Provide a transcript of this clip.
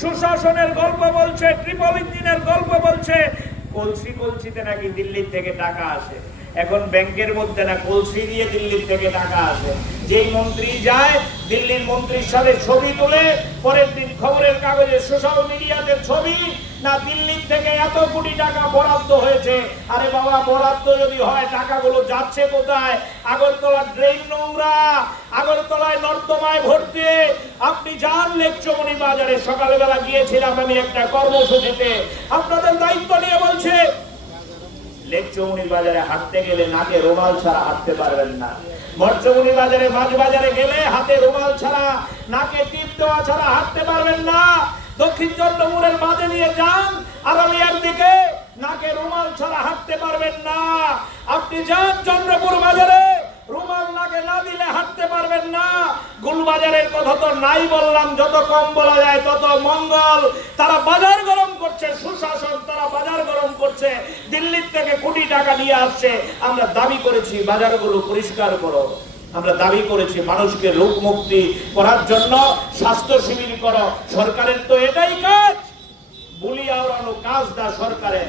সুশাসনের গল্প বলছে, ট্রিপল ইঞ্জিনের গল্প বলছে। কলসি কলসিতে নাকি দিল্লি থেকে টাকা আসে। এখন ব্যাংকের মধ্যে না কলসি দিয়ে দিল্লির থেকে টাকা আসে। যেই মন্ত্রী যায় দিল্লির মন্ত্রীর সাথে ছবি তুলে পরের দিন খবরের কাগজে সোশ্যাল মিডিয়াতে ছবি, না দিল্লির থেকে এত কোটি টাকা বরাদ্দ হয়েছে। আরে বাবা, বরাদ্দ যদি হয় টাকাগুলো যাচ্ছে কোথায়? আগরতলা ড্রেন নোংরা, আগরতলায় নর্দমায় ভর্তি। আপনি যান লেকচমনি বাজারে, সকালবেলা গিয়েছিলাম আমি একটা কর্মসূচিতে, আপনাদের দায়িত্ব নিয়ে বলছে লেকচমনি বাজারে হাঁটতে গেলে নাকে রুমাল ছাড়া হাঁটতে পারবেন না। মরচমনি বাজারে, মাছ বাজারে গেলে হাতে রুমাল ছাড়া, নাকে টিপ দেওয়া ছাড়া হাঁটতে পারবেন না। দক্ষিণ চন্দ্রপুরের বাজে নিয়ে যান আরামিয়ার দিকে, নাকে রুমাল ছাড়া হাঁটতে পারবেন না। আপনি যান চন্দ্রপুর বাজারে, রুমাল নাকে না দিলে হাঁটতে পারবেন না। গুলবাজারের কথা তো নাই বললাম, যত কম বলা যায় তত মঙ্গল। তারা বাজার গরম করছে, সুশাসন, তারা বাজার গরম করছে, দিল্লির থেকে কোটি টাকা নিয়ে আসছে। আমরা দাবি করেছি বাজারগুলো পরিষ্কার করো, আমরা দাবি করেছি মানুষকে রোগ মুক্তি করার জন্য স্বাস্থ্য শিবির করো। সরকারের তো এটাই কাজ, বুলি আওড়ানো কাজ না সরকারের।